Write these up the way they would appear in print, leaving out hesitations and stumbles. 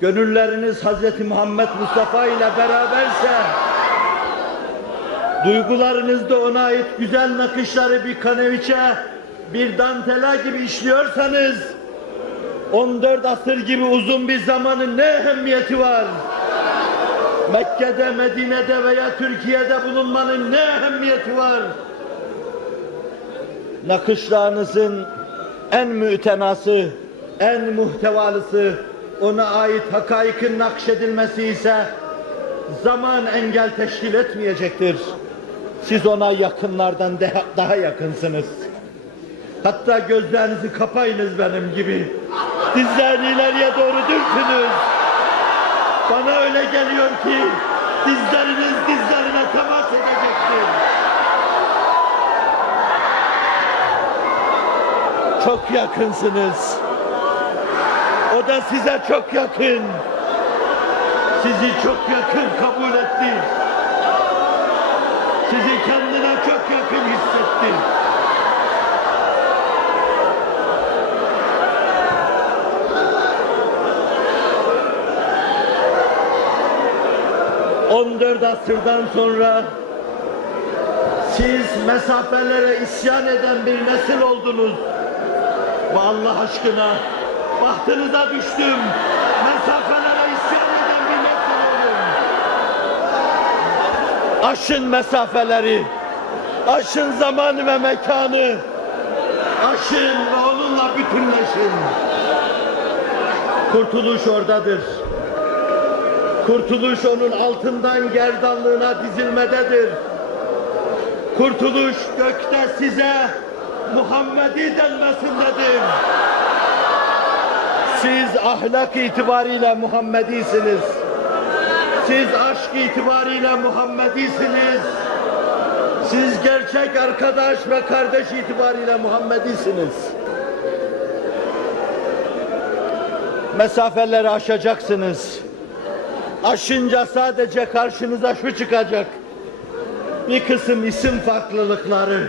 gönülleriniz Hz. Muhammed Mustafa ile beraberse, duygularınızda ona ait güzel nakışları bir kaneviçe, bir dantela gibi işliyorsanız, 14 asır gibi uzun bir zamanın ne ehemmiyeti var? Mekke'de, Medine'de veya Türkiye'de bulunmanın ne ehemmiyeti var? Nakışlarınızın en mütenası, en muhtevalısı, ona ait hakaikin nakşedilmesi ise zaman engel teşkil etmeyecektir. Siz ona yakınlardan daha yakınsınız. Hatta gözlerinizi kapayınız benim gibi. Dizlerini ileriye doğru dürtünüz. Bana öyle geliyor ki dizleriniz dizlerine temas edecektir. Çok yakınsınız. O da size çok yakın. Sizi çok yakın kabul etti. Sizi kendine çok yakın hissetti. ...14 asırdan sonra... ...siz mesafelere isyan eden bir nesil oldunuz. Ve Allah aşkına... ...bahtınıza düştüm. Mesafelere isyan eden bir nesil olun. Aşın mesafeleri. Aşın zamanı ve mekanı. Aşın ve onunla bütünleşin. Kurtuluş oradadır. Kurtuluş onun altından gerdanlığına dizilmededir. Kurtuluş gökte size Muhammedi denmesindedir. Siz ahlak itibariyle Muhammedisiniz. Siz aşk itibariyle Muhammedisiniz. Siz gerçek arkadaş ve kardeş itibariyle Muhammedisiniz. Mesafeleri aşacaksınız. Aşınca sadece karşınıza şu çıkacak: bir kısım isim farklılıkları.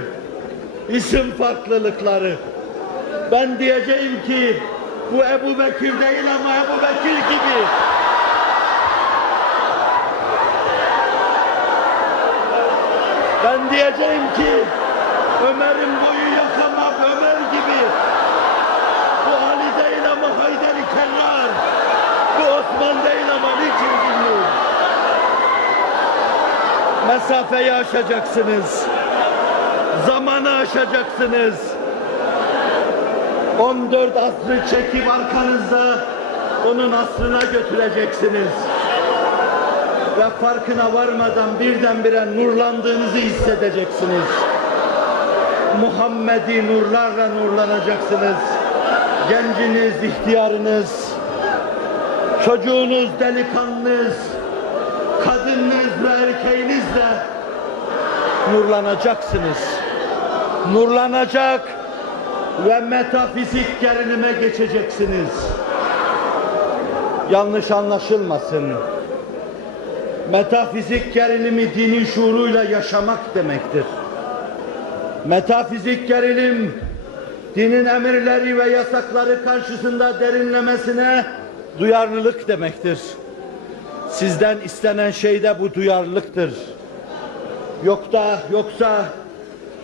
İsim farklılıkları. Ben diyeceğim ki bu Ebu Bekir değil ama Ebu Bekir gibi. Ben diyeceğim ki Ömer'in boyu yok ama Ömer gibi. Bu Ali değil ama Haydar-ı Kerrar. Bu Osman değil ama niçin bilmiyorum. Mesafeyi aşacaksınız. Zamanı aşacaksınız. 14 asrı çekip arkanızda onun asrına götüreceksiniz. Ve farkına varmadan birdenbire nurlandığınızı hissedeceksiniz. Muhammedi nurlarla nurlanacaksınız. Genciniz, ihtiyarınız, çocuğunuz, delikanlınız, kadınınız ve erkeğinizle nurlanacaksınız. Nurlanacak ve metafizik gerilime geçeceksiniz. Yanlış anlaşılmasın. Metafizik gerilimi dinin şuuruyla yaşamak demektir. Metafizik gerilim, dinin emirleri ve yasakları karşısında derinlemesine duyarlılık demektir. Sizden istenen şey de bu duyarlılıktır. Yoksa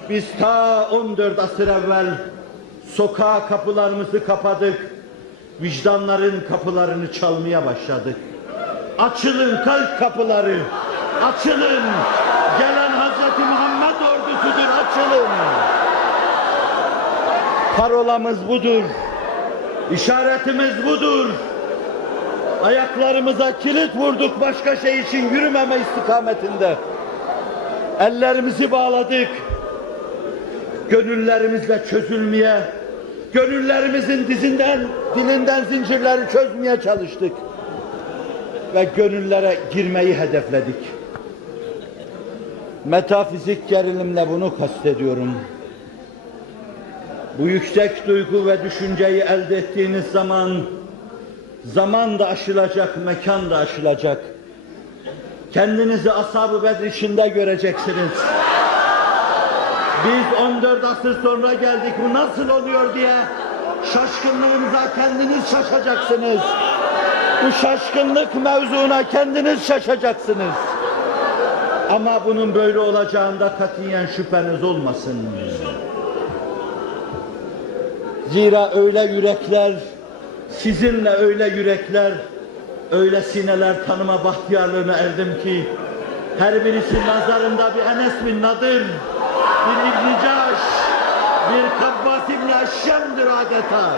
biz ta 14 asır evvel sokağa kapılarımızı kapadık, vicdanların kapılarını çalmaya başladık. Açılın kalp kapıları, açılın. Gelen Hazreti Muhammed ordusudur, açılın. Parolamız budur, işaretimiz budur. Ayaklarımıza kilit vurduk başka şey için yürümeme istikametinde. Ellerimizi bağladık. Gönüllerimizle çözülmeye, gönüllerimizin dilinden zincirleri çözmeye çalıştık. Ve gönüllere girmeyi hedefledik. Metafizik gerilimle bunu kastediyorum. Bu yüksek duygu ve düşünceyi elde ettiğiniz zaman da aşılacak, mekan da aşılacak. Kendinizi Ashab-ı Bedr içinde göreceksiniz. Biz 14 asır sonra geldik, bu nasıl oluyor diye şaşkınlığınıza kendiniz şaşacaksınız. Bu şaşkınlık mevzuna kendiniz şaşacaksınız. Ama bunun böyle olacağında katiyen şüpheniz olmasın. Zira öyle yürekler, sizinle öyle yürekler, öyle sineler tanıma bahtiyarlığına erdim ki, her birisi nazarında bir Enes bin Nadir, bir İbn-i Caş, bir Kabbas İbn-i Eşşem'dir adeta.